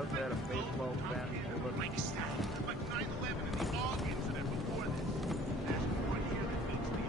out there, a baseball fan, over. Like 9/11 and the AUG incident before this. There's more here that meets the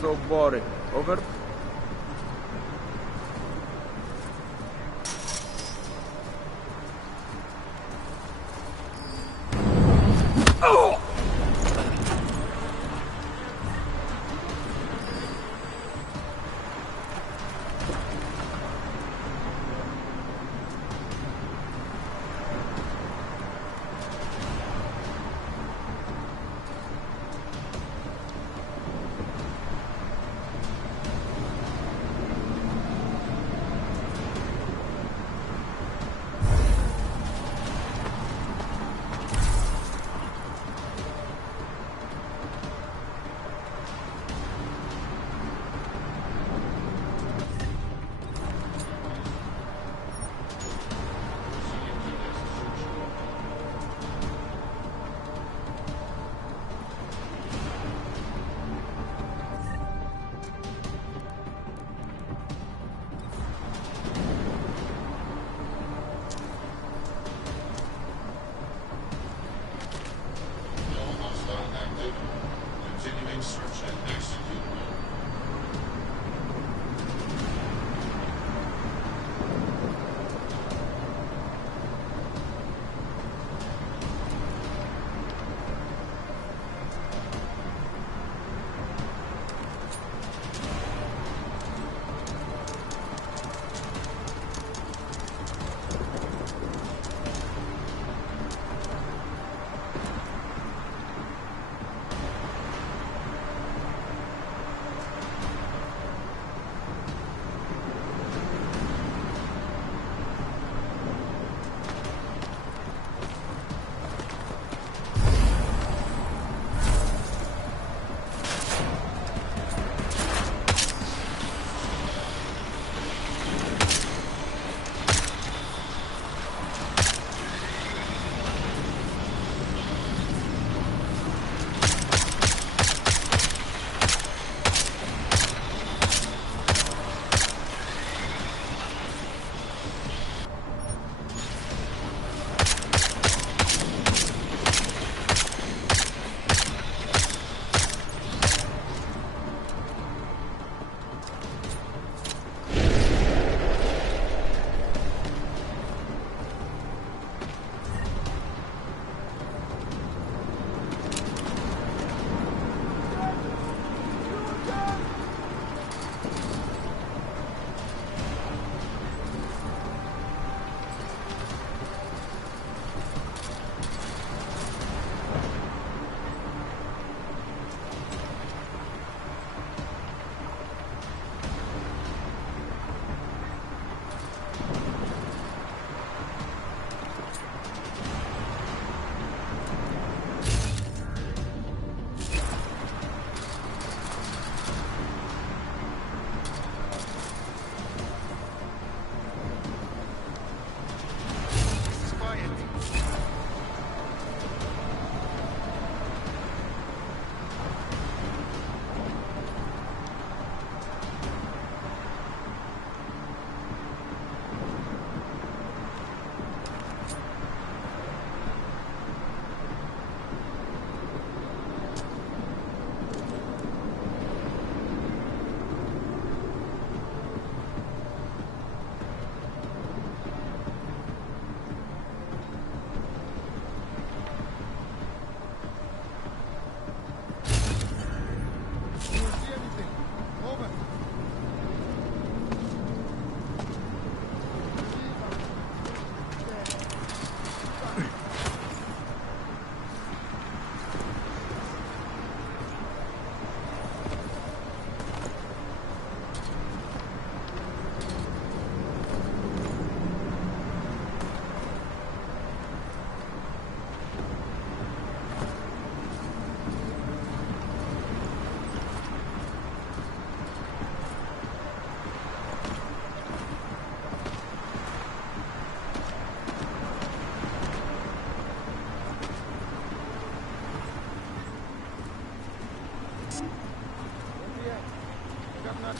So boring. Over. Over.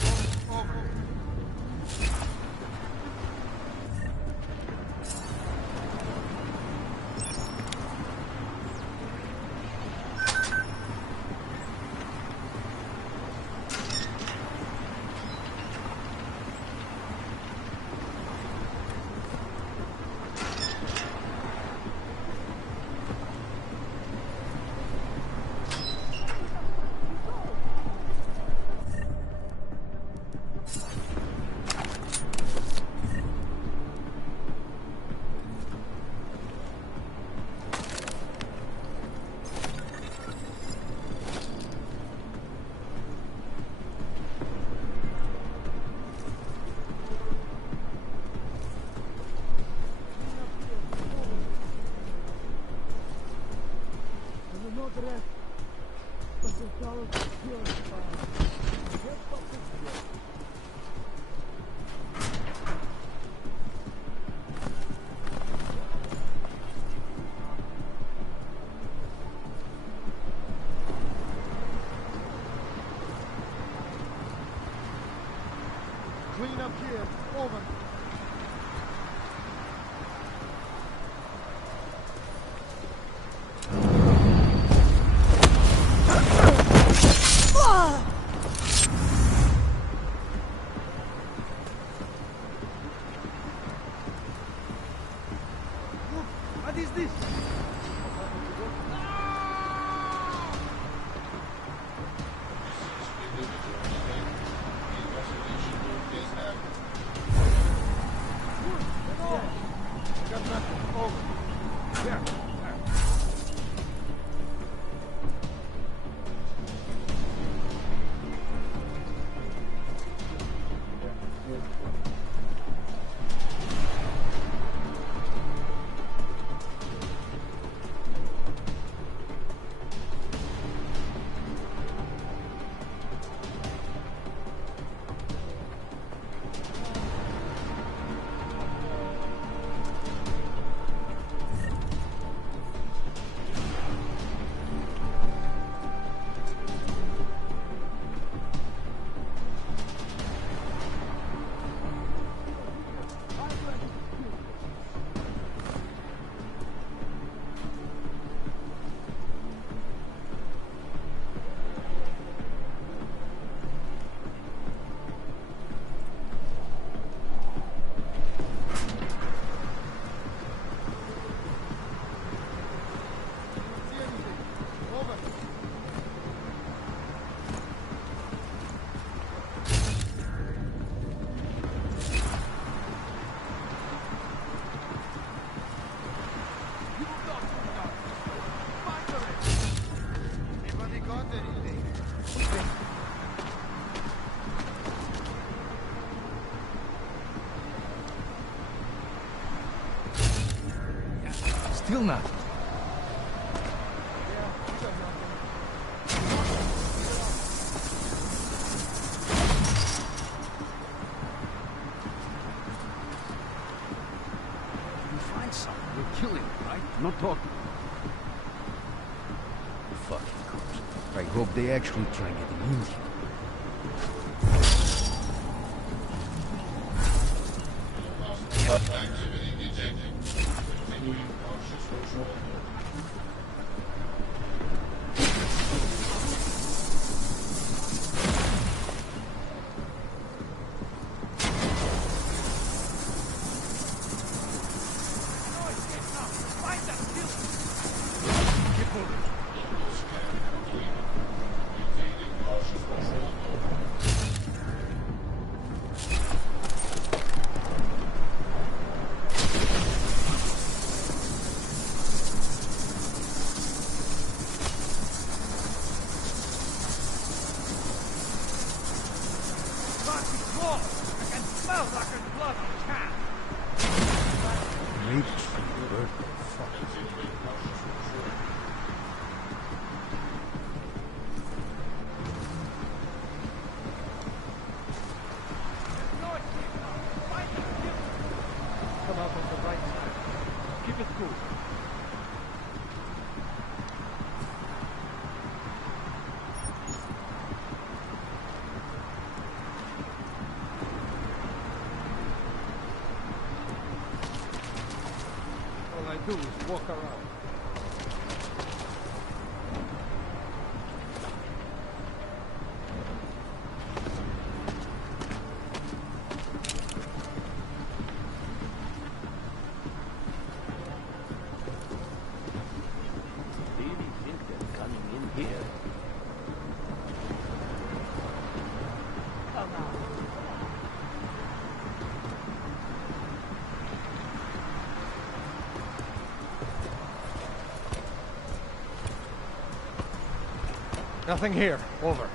Clean up here. Over. What is this? Got nothing. Over. Here. Still not. You find something, we'll kill him, right? Not talking. Fucking cops. I hope they actually try getting in here. Activity detected. Continuing cautious control. Great tree, bird, fuck. Come out on the right side. Keep it cool. do is walk around. Really think they're coming in here? Come on. Nothing here. Over.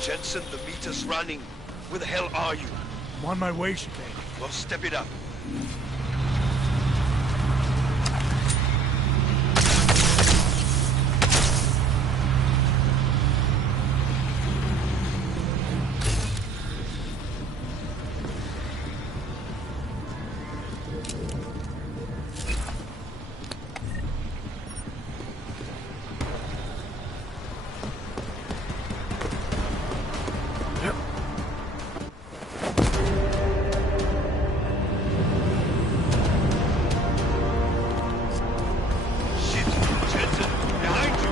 Jensen, the meter's running. Where the hell are you? I'm on my way, Chicane. Well, step it up. Shit! Jensen, behind you!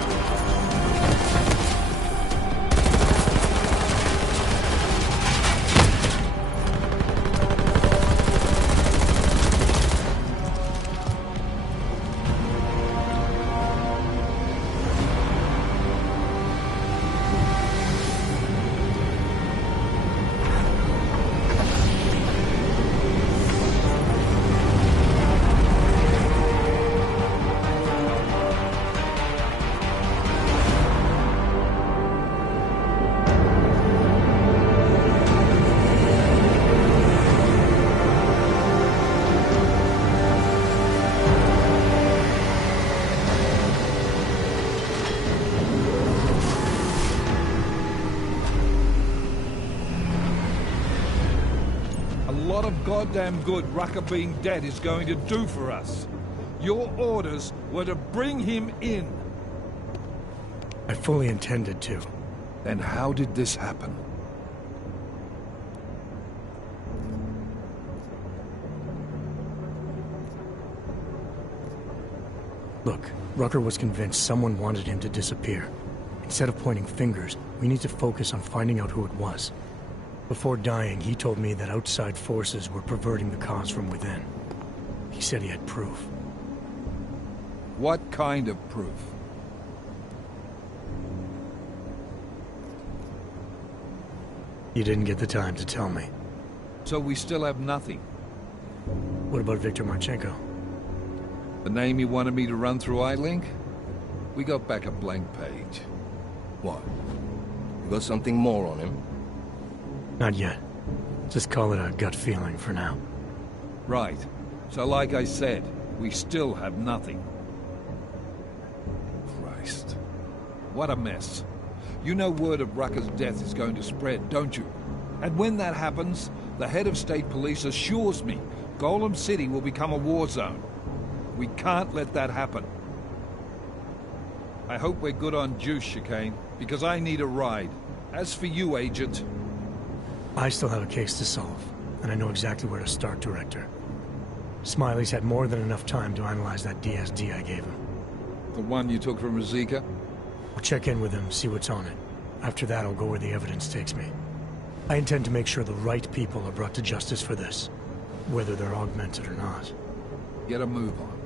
A lot of goddamn good Rucker being dead is going to do for us. Your orders were to bring him in. I fully intended to. Then how did this happen? Look, Rucker was convinced someone wanted him to disappear. Instead of pointing fingers, we need to focus on finding out who it was. Before dying, he told me that outside forces were perverting the cause from within. He said he had proof. What kind of proof? You didn't get the time to tell me. So we still have nothing. What about Viktor Marchenko? The name you wanted me to run through iLink? We got back a blank page. What? You got something more on him? Not yet. Just call it a gut feeling for now. Right. So like I said, we still have nothing. Christ. What a mess. You know word of Rucker's death is going to spread, don't you? And when that happens, the head of state police assures me Golem City will become a war zone. We can't let that happen. I hope we're good on juice, Chicane, because I need a ride. As for you, Agent... I still have a case to solve, and I know exactly where to start, Director. Smiley's had more than enough time to analyze that DSD I gave him. The one you took from Razika? I'll check in with him, see what's on it. After that, I'll go where the evidence takes me. I intend to make sure the right people are brought to justice for this, whether they're augmented or not. Get a move on,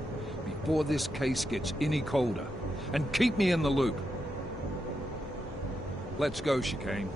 before this case gets any colder. And keep me in the loop. Let's go, Chicane.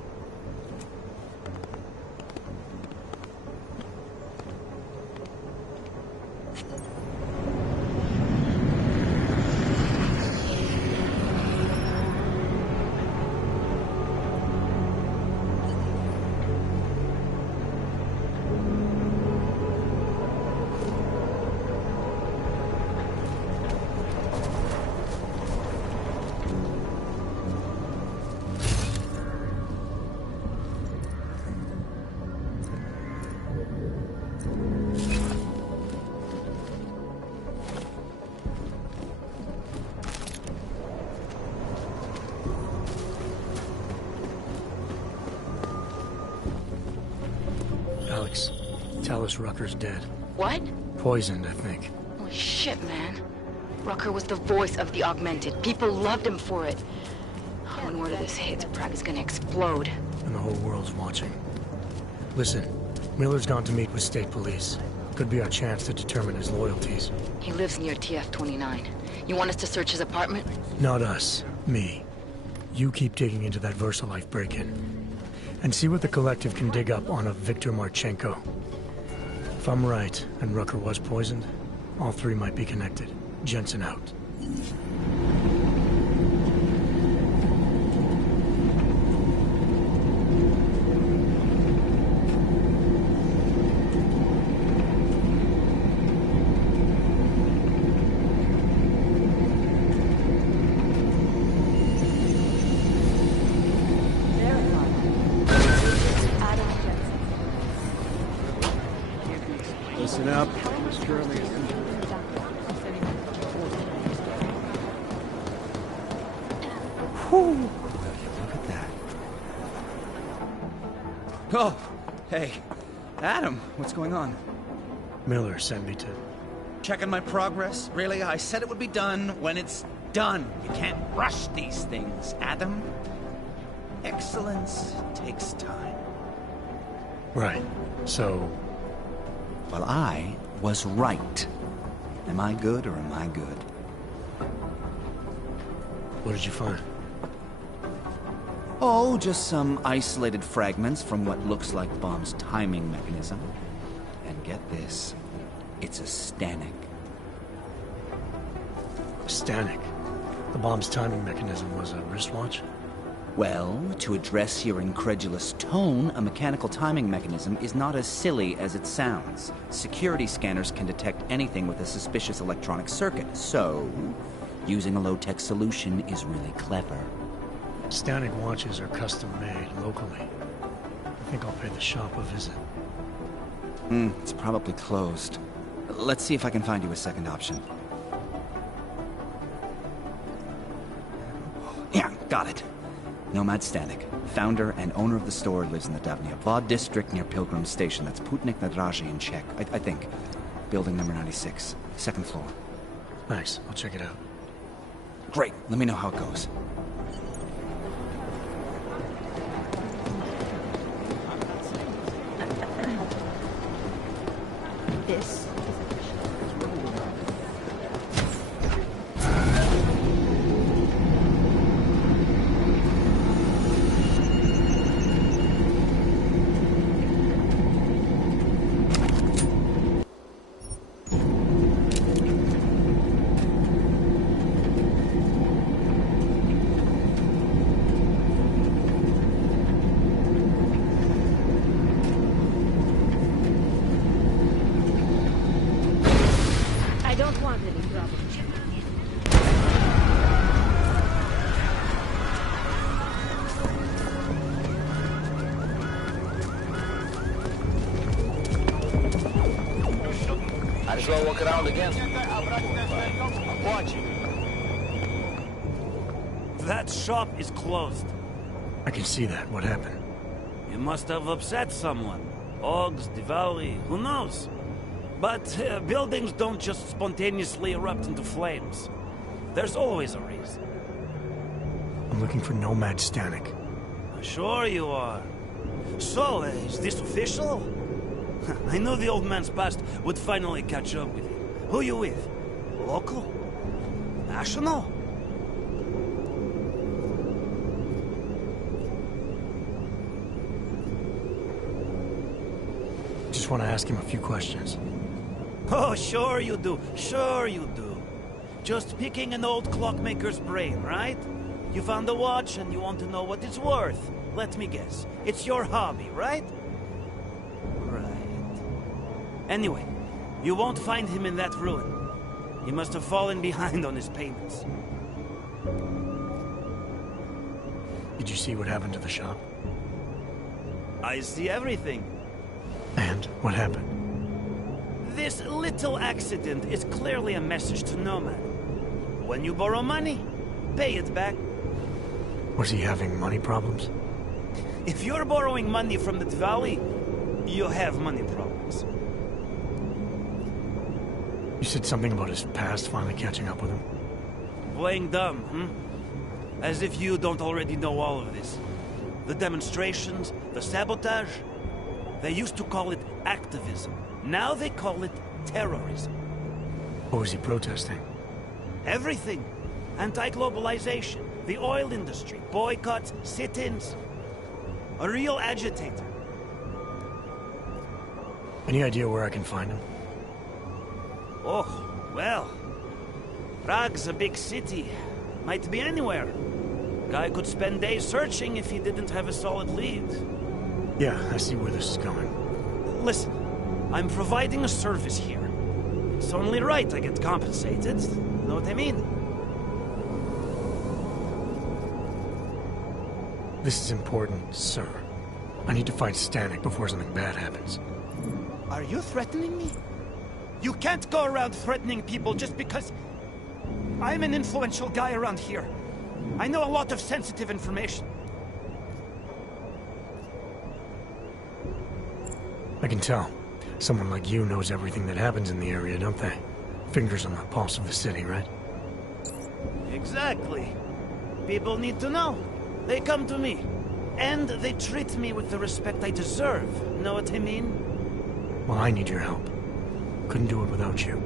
us Rucker's dead. What? Poisoned, I think. Holy shit, man. Rucker was the voice of the Augmented. People loved him for it. When word of this hits, Prague is gonna explode. And the whole world's watching. Listen, Miller's gone to meet with state police. Could be our chance to determine his loyalties. He lives near TF-29. You want us to search his apartment? Not us. Me. You keep digging into that VersaLife break-in. And see what the Collective can dig up on a Viktor Marchenko. If I'm right, and Rucker was poisoned, all three might be connected. Jensen out. Listen up. This journey is... Whew. Look at that. Oh, hey. Adam, what's going on? Miller sent me to... Checking my progress? Really? I said it would be done when it's done. You can't rush these things, Adam. Excellence takes time. Right. So... Well, I was right. Am I good or am I good? What did you find? Oh, just some isolated fragments from what looks like bomb's timing mechanism. And get this, it's a Stanek. Stanek. The bomb's timing mechanism was a wristwatch? Well, to address your incredulous tone, a mechanical timing mechanism is not as silly as it sounds. Security scanners can detect anything with a suspicious electronic circuit, so using a low-tech solution is really clever. Stanek watches are custom-made locally. I think I'll pay the shop a visit. It's probably closed. Let's see if I can find you a second option. Yeah, got it. Nomad Stanek, founder and owner of the store, lives in the Davnia Vod district near Pilgrim Station. That's Putnik Nadraji in Czech, I think. Building number 96, second floor. Nice, I'll check it out. Great, let me know how it goes. This I don't want any trouble. Might as well walk around again. I'm watching. That shop is closed. I can see that. What happened? You must have upset someone. Ogs, Diwali, who knows? But buildings don't just spontaneously erupt into flames. There's always a reason. I'm looking for Nomad Stanek. Sure you are. So, is this official? I knew the old man's past would finally catch up with you. Who you with? Local? National? Just want to ask him a few questions. Oh, sure you do. Sure you do. Just picking an old clockmaker's brain, right? You found a watch and you want to know what it's worth. Let me guess. It's your hobby, right? Right. Anyway, you won't find him in that ruin. He must have fallen behind on his payments. Did you see what happened to the shop? I see everything. And what happened? This little accident is clearly a message to Nomad. When you borrow money, pay it back. Was he having money problems? If you're borrowing money from the Diwali, you have money problems. You said something about his past finally catching up with him. Playing dumb, As if you don't already know all of this. The demonstrations, the sabotage. They used to call it activism. Now they call it terrorism. What was he protesting? Everything. Anti-globalization, the oil industry, boycotts, sit-ins. A real agitator. Any idea where I can find him? Oh, well. Prague's a big city. Might be anywhere. Guy could spend days searching if he didn't have a solid lead. Yeah, I see where this is going. Listen, I'm providing a service here. It's only right I get compensated. Know what I mean? This is important, sir. I need to fight Stanek before something bad happens. Are you threatening me? You can't go around threatening people just because... I'm an influential guy around here. I know a lot of sensitive information. I can tell. Someone like you knows everything that happens in the area, don't they? Fingers on the pulse of the city, right? Exactly. People need to know. They come to me. And they treat me with the respect I deserve. Know what I mean? Well, I need your help. Couldn't do it without you.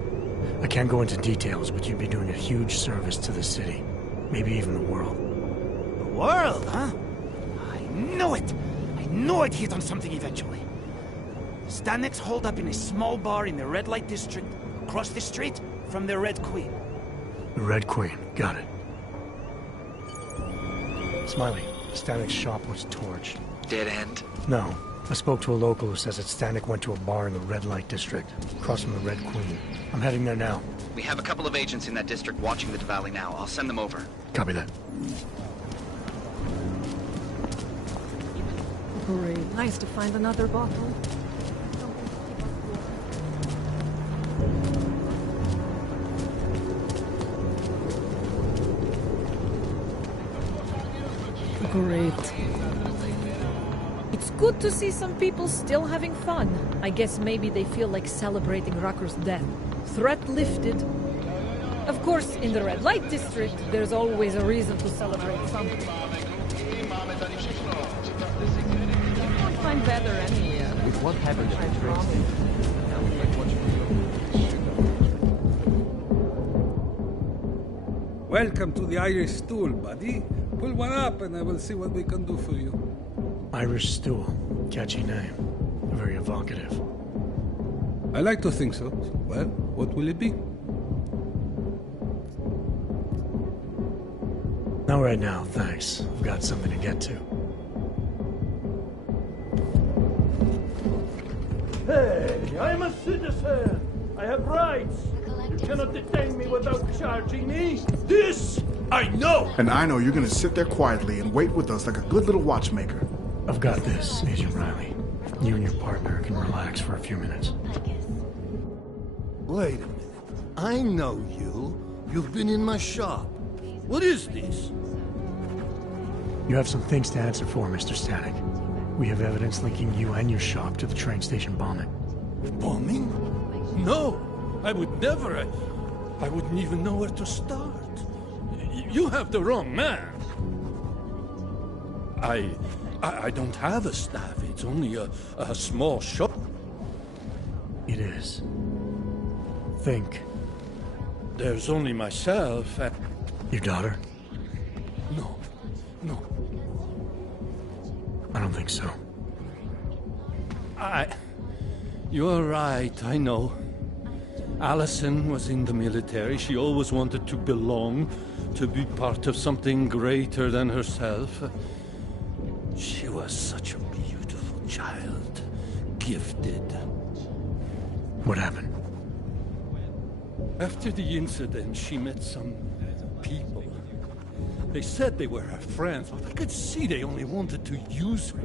I can't go into details, but you'd be doing a huge service to the city. Maybe even the world. The world, huh? I knew it! I knew I'd hit on something eventually. Stanek's holed up in a small bar in the red light district, across the street from the Red Queen. The Red Queen, got it. Smiley, Stanek's shop was torched. Dead end? No. I spoke to a local who says that Stanek went to a bar in the red light district, across from the Red Queen. I'm heading there now. We have a couple of agents in that district watching the valley now. I'll send them over. Copy that. Great. Nice to find another bottle. Great. It's good to see some people still having fun. I guess maybe they feel like celebrating Rucker's death. Threat lifted. Of course, in the red light district, there's always a reason to celebrate something. I can't find better anywhere. With what happened at the train station? Welcome to the Irish stool, buddy. Pull one up and I will see what we can do for you. Irish Stool. Catchy name. Very evocative. I like to think so. Well, what will it be? Not right now, thanks. I've got something to get to. Hey, I'm a citizen. I have rights. You cannot detain me without charging me. This I know. And I know you're gonna sit there quietly and wait with us like a good little watchmaker. I've got this, Agent Riley. You and your partner can relax for a few minutes. Wait a minute. I know you. You've been in my shop. What is this? You have some things to answer for, Mr. Stanek. We have evidence linking you and your shop to the train station bombing. Bombing? No, I would never. I wouldn't even know where to start. You have the wrong man. I don't have a staff. It's only a small shop. It is. Think. There's only myself and... Your daughter? No. I don't think so. You're right, I know. Allison was in the military. She always wanted to belong, to be part of something greater than herself. She was such a beautiful child. Gifted. What happened? After the incident, she met some people. They said they were her friends, but I could see they only wanted to use her.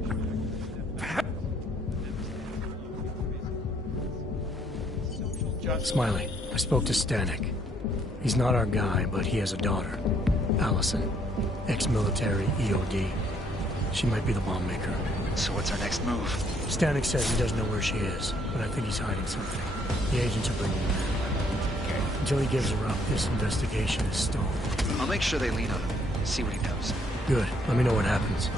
Smiley, I spoke to Stanek. He's not our guy, but he has a daughter, Allison. Ex-military, EOD. She might be the bomb maker. So what's our next move? Stanek says he doesn't know where she is, but I think he's hiding something. The agents are bringing him in. Until he gives her up, this investigation is stalled. I'll make sure they lean on him. See what he knows. Good. Let me know what happens.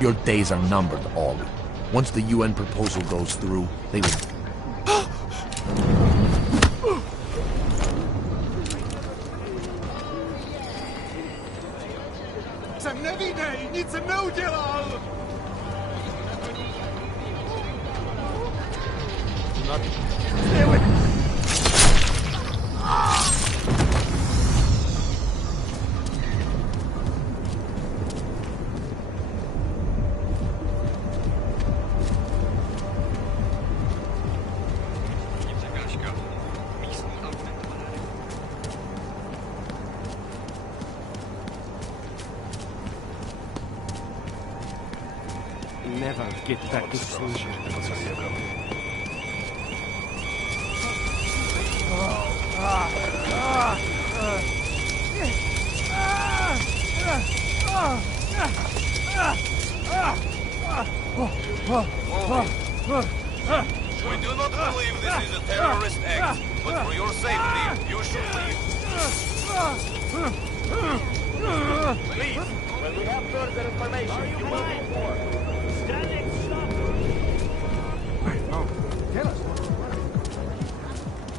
Your days are numbered, Ollie. Once the UN proposal goes through, they will... Jsem nevinnej, nic jsem neudělal! Stay with me! Never get back to sleep. We do not believe this is a terrorist act, but for your safety, you should leave. Please, when we have further information, you will be informed.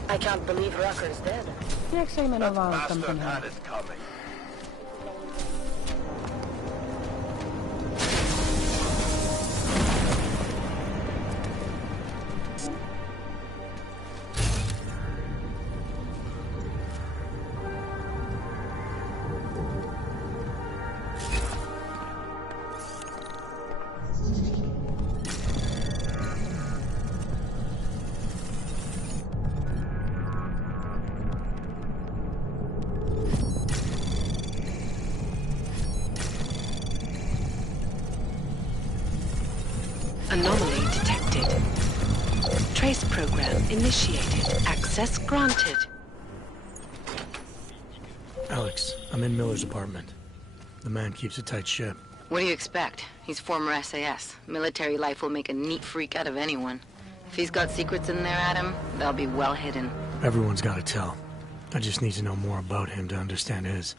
I can't believe Rucker's dead. That bastard had it coming. Anomaly detected. Trace program initiated. Access granted. Alex, I'm in Miller's apartment. The man keeps a tight ship. What do you expect? He's former SAS. Military life will make a neat freak out of anyone. If he's got secrets in there, Adam, they'll be well hidden. Everyone's got to tell. I just need to know more about him to understand his.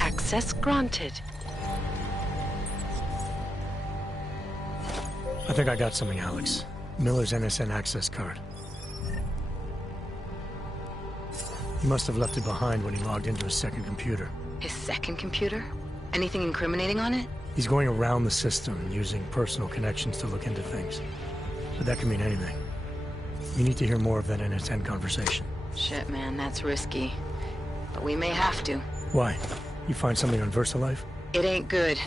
Access granted. I think I got something, Alex. Miller's NSN access card. He must have left it behind when he logged into his second computer. His second computer? Anything incriminating on it? He's going around the system using personal connections to look into things. But that can mean anything. We need to hear more of that NSN conversation. Shit, man, that's risky. But we may have to. Why? You find something on VersaLife? It ain't good.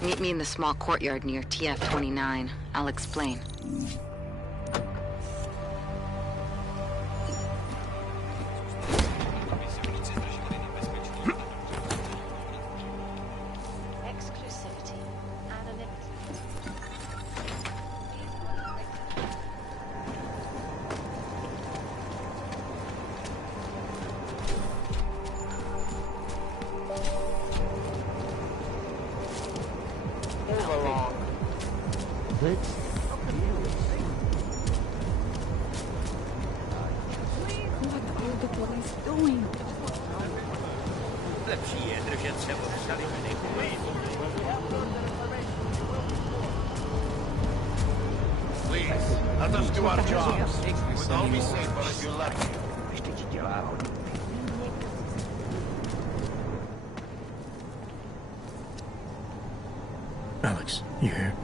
Meet me in the small courtyard near TF-29. I'll explain. What are the police doing? Please, let us do our jobs. We would all be safer if you left me. Alex, you here?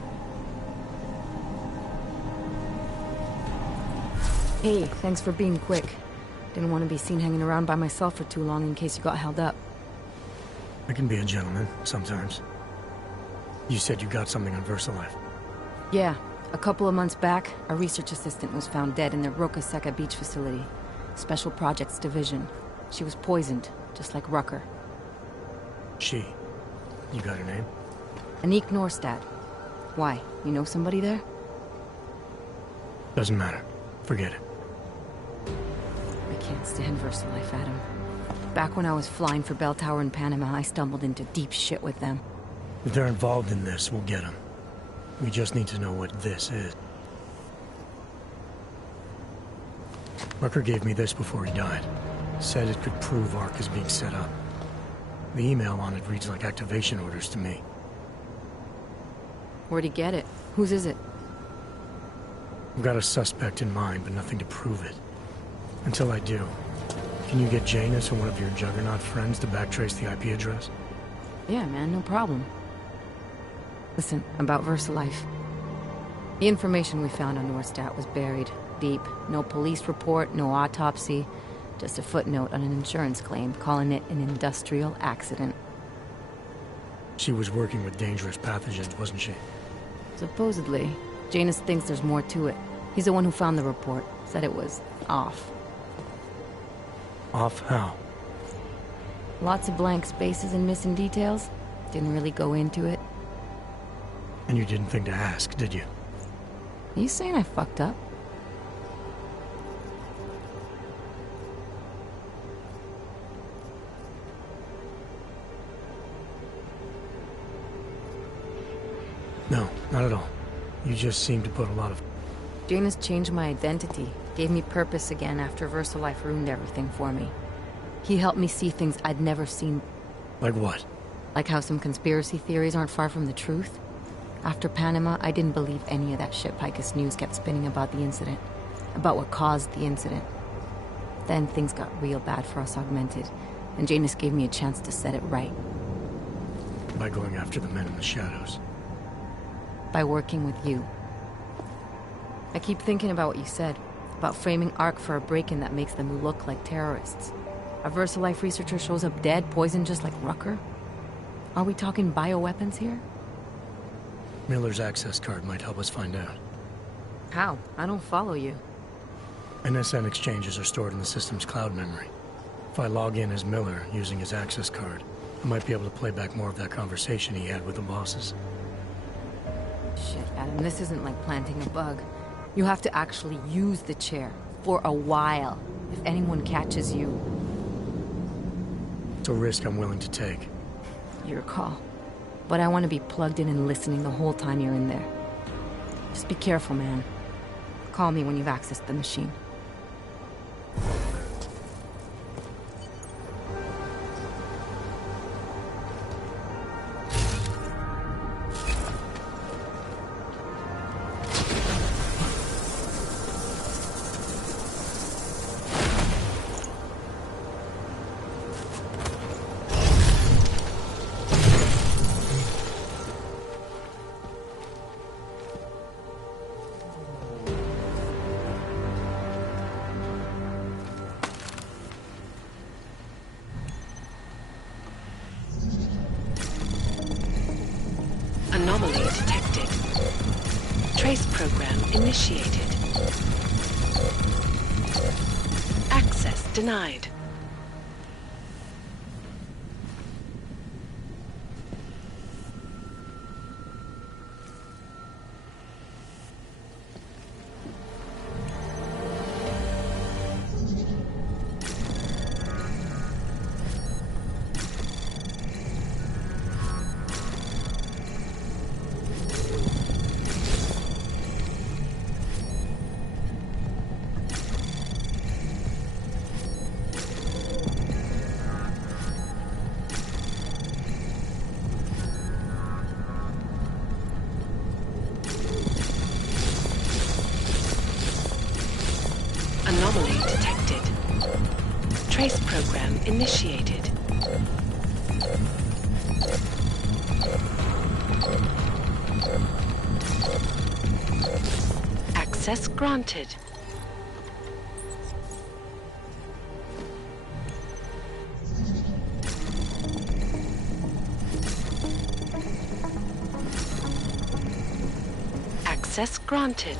Hey, thanks for being quick. Didn't want to be seen hanging around by myself for too long in case you got held up. I can be a gentleman, sometimes. You said you got something on VersaLife. Yeah, a couple of months back, a research assistant was found dead in the Roca Seca beach facility. Special Projects Division. She was poisoned, just like Rucker. She. You got her name? Anik Norstad. Why? You know somebody there? Doesn't matter. Forget it. I can't stand VersaLife, Adam. Back when I was flying for Bell Tower in Panama, I stumbled into deep shit with them. If they're involved in this, we'll get them. We just need to know what this is. Rucker gave me this before he died. Said it could prove Ark is being set up. The email on it reads like activation orders to me. Where'd he get it? Whose is it? I've got a suspect in mind, but nothing to prove it. Until I do, can you get Janus or one of your Juggernaut friends to backtrace the IP address? Yeah, man, no problem. Listen, about VersaLife. The information we found on Norstad was buried deep. No police report, no autopsy. Just a footnote on an insurance claim, calling it an industrial accident. She was working with dangerous pathogens, wasn't she? Supposedly. Janus thinks there's more to it. He's the one who found the report. Said it was off. Off how? Lots of blank spaces and missing details. Didn't really go into it. And you didn't think to ask, did you? Are you saying I fucked up? No, not at all. You just seem to put a lot of... Janus changed my identity. Gave me purpose again after VersaLife ruined everything for me. He helped me see things I'd never seen. Like what? Like how some conspiracy theories aren't far from the truth. After Panama, I didn't believe any of that shit Picus News kept spinning about the incident. About what caused the incident. Then things got real bad for us Augmented, and Janus gave me a chance to set it right. By going after the men in the shadows. By working with you. I keep thinking about what you said, about framing Ark for a break-in that makes them look like terrorists. A VersaLife researcher shows up dead, poisoned just like Rucker? Are we talking bioweapons here? Miller's access card might help us find out. How? I don't follow you. NSN exchanges are stored in the system's cloud memory. If I log in as Miller using his access card, I might be able to play back more of that conversation he had with the bosses. Shit, Adam, this isn't like planting a bug. You have to actually use the chair. For a while. If anyone catches you. It's a risk I'm willing to take. Your call. But I want to be plugged in and listening the whole time you're in there. Just be careful, man. Call me when you've accessed the machine. Anomaly detected. Trace program initiated. Access denied. program initiated. Access granted. Access granted.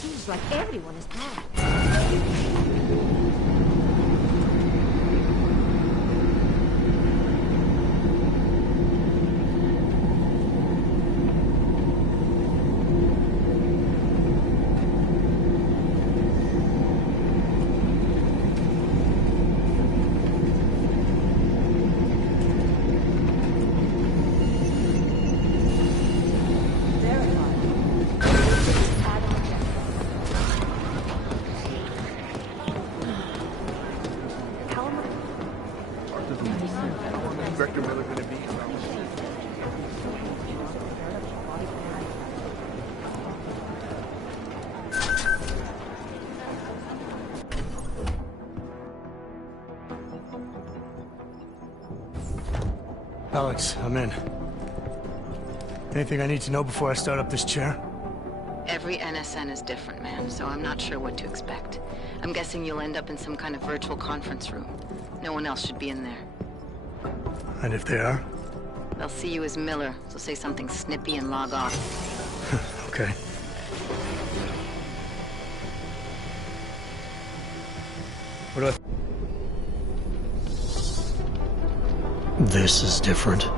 Seems like everyone is mad. Inspector Miller gonna be? Alex, I'm in. Anything I need to know before I start up this chair? Every NSN is different, man, so I'm not sure what to expect. I'm guessing you'll end up in some kind of virtual conference room. No one else should be in there. And if they are? They'll see you as Miller, so say something snippy and log off. Okay. What do I... This is different.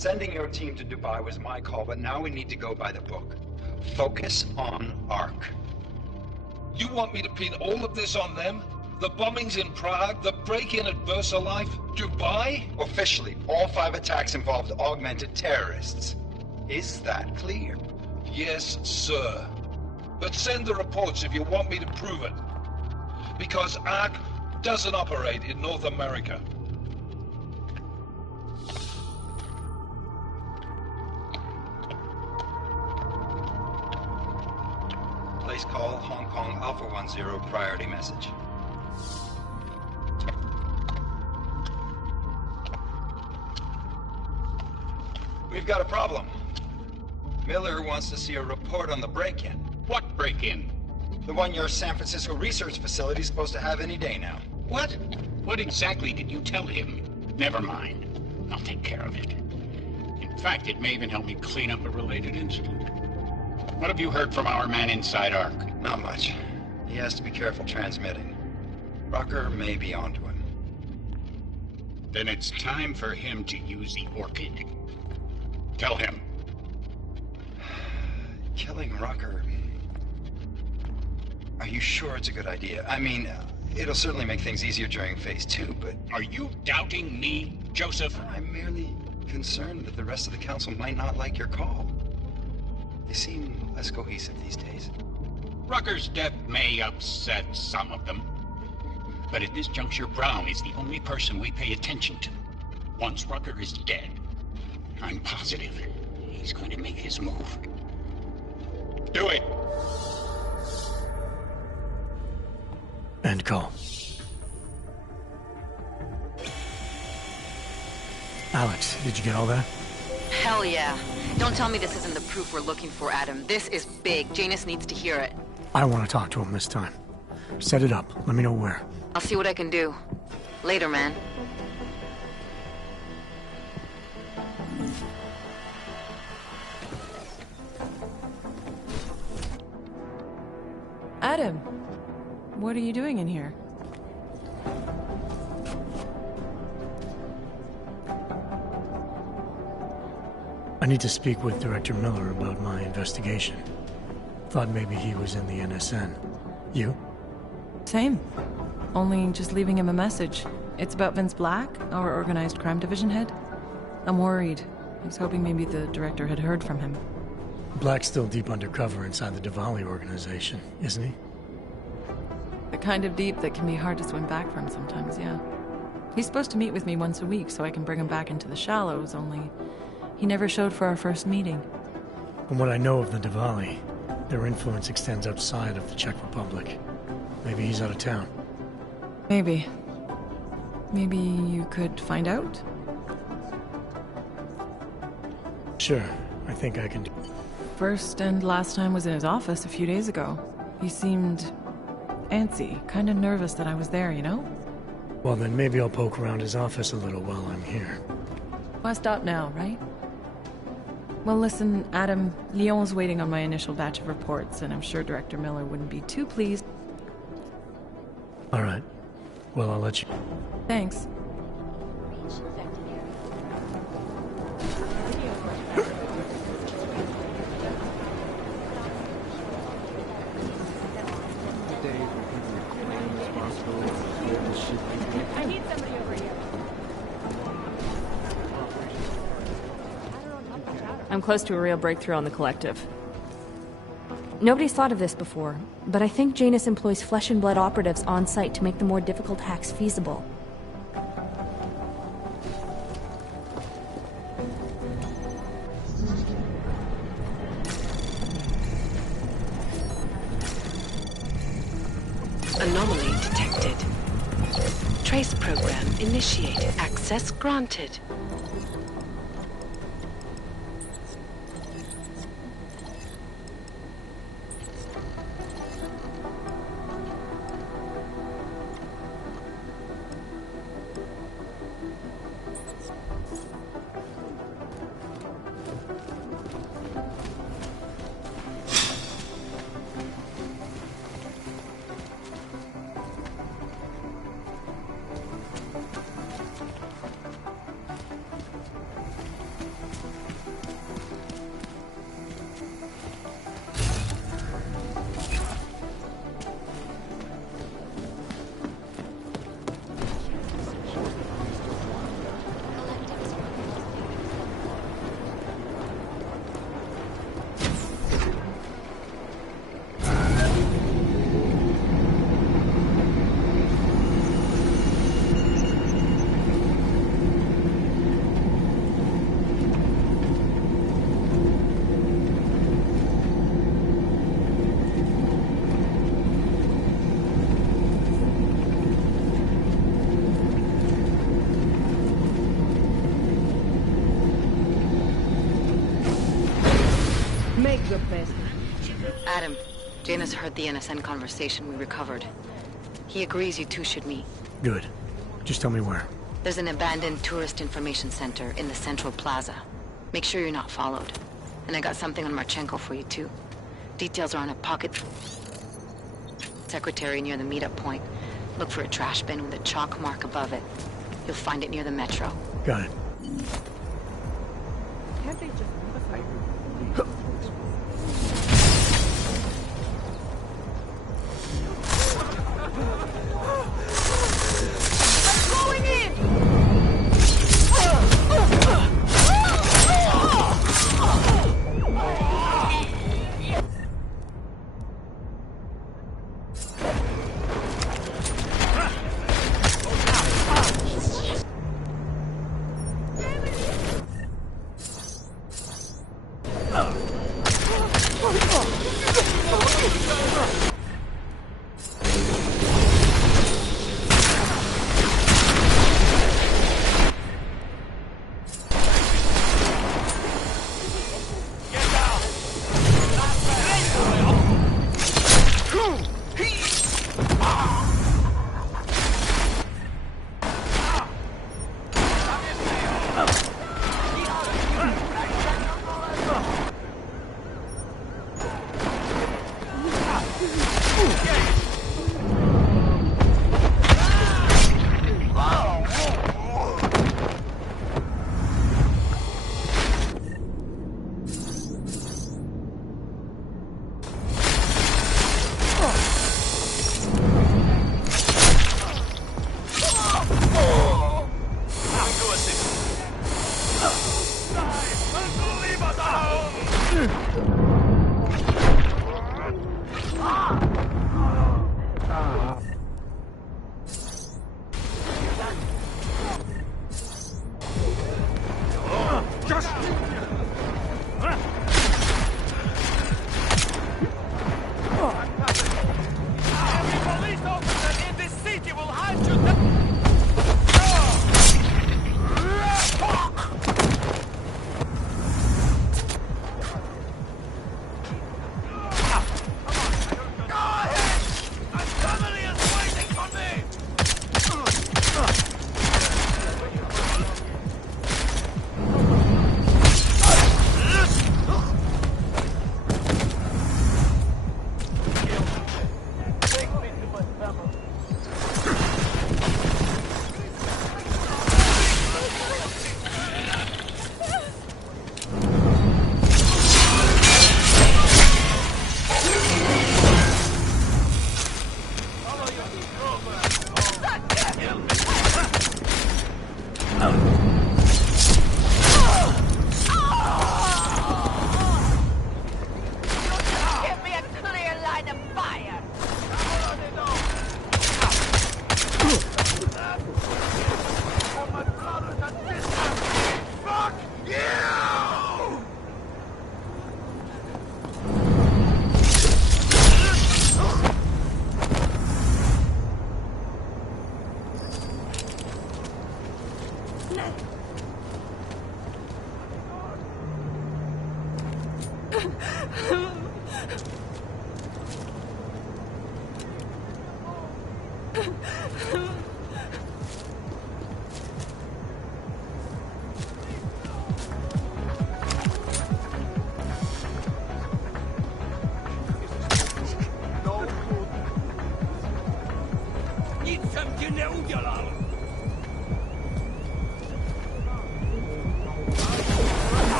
Sending your team to Dubai was my call, but now we need to go by the book. Focus on Ark. You want me to pin all of this on them? The bombings in Prague, the break-in at VersaLife, Dubai? Officially, all 5 attacks involved augmented terrorists. Is that clear? Yes, sir. But send the reports if you want me to prove it. Because Ark doesn't operate in North America. Place call Hong Kong Alpha 10 priority message. We've got a problem. Miller wants to see a report on the break-in. What break-in? The one your San Francisco research facility is supposed to have any day now. What? What exactly did you tell him? Never mind. I'll take care of it. In fact, it may even help me clean up a related incident. What have you heard from our man inside Ark? Not much. He has to be careful transmitting. Rucker may be onto him. Then it's time for him to use the Orchid. Tell him. Killing Rucker... Are you sure it's a good idea? I mean, it'll certainly make things easier during Phase 2, but... Are you doubting me, Joseph? I'm merely concerned that the rest of the Council might not like your call. They seem less cohesive these days. Rucker's death may upset some of them. But at this juncture, Brown is the only person we pay attention to. Once Rucker is dead, I'm positive he's going to make his move. Do it! End call. Alex, did you get all that? Hell yeah. Don't tell me this isn't the proof we're looking for, Adam. This is big. Janus needs to hear it. I want to talk to him this time. Set it up. Let me know where. I'll see what I can do. Later, man. Adam, what are you doing in here? I need to speak with Director Miller about my investigation. Thought maybe he was in the NSN. You? Same. Only just leaving him a message. It's about Vince Black, our organized crime division head. I'm worried. I was hoping maybe the director had heard from him. Black's still deep undercover inside the Diwali organization, isn't he? The kind of deep that can be hard to swim back from sometimes, yeah. He's supposed to meet with me once a week so I can bring him back into the shallows, only he never showed for our first meeting. From what I know of the Diwali, their influence extends outside of the Czech Republic. Maybe he's out of town. Maybe. Maybe you could find out? Sure, I think I can do. First and last time was in his office a few days ago. He seemed antsy, kind of nervous that I was there, you know? Well, then maybe I'll poke around his office a little while I'm here. Why stop now, right? Well, listen, Adam, Lyon's waiting on my initial batch of reports, and I'm sure Director Miller wouldn't be too pleased. All right. Well, I'll let you... Thanks. I need somebody over here. I'm close to a real breakthrough on the collective. Nobody's thought of this before, but I think Janus employs flesh and blood operatives on site to make the more difficult hacks feasible. Anomaly detected. Trace program initiated. Access granted. Adam, Janus heard the NSN conversation we recovered. He agrees you two should meet. Good. Just tell me where. There's an abandoned tourist information center in the central plaza. Make sure you're not followed. And I got something on Marchenko for you too. Details are on a pocket secretary near the meetup point. Look for a trash bin with a chalk mark above it. You'll find it near the metro. Got it. Can't they just modify Going in!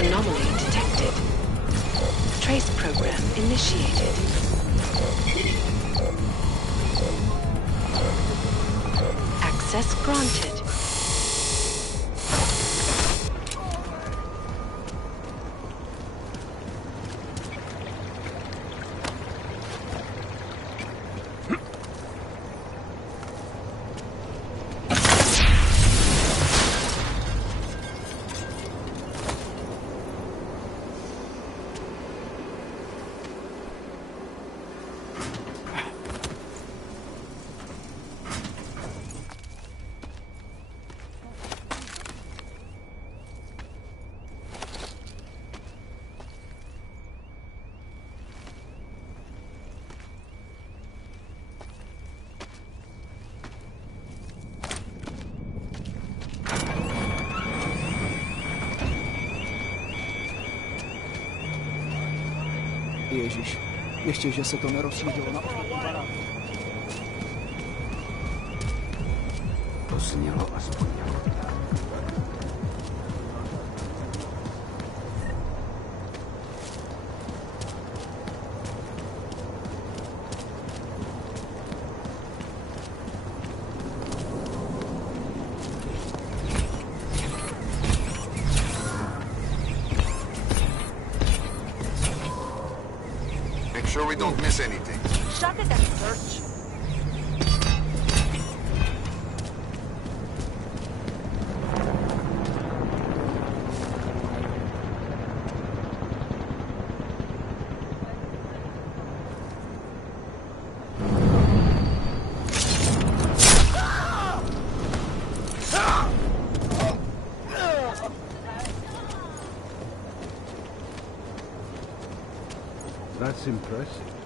Anomaly detected. Trace program initiated. Access granted. Ježiš, ještě, že se to nerozšířilo na ostatní baráky. To znělo aspoň jako tak. Make sure we don't miss anything. Shut it and search. That's impressive.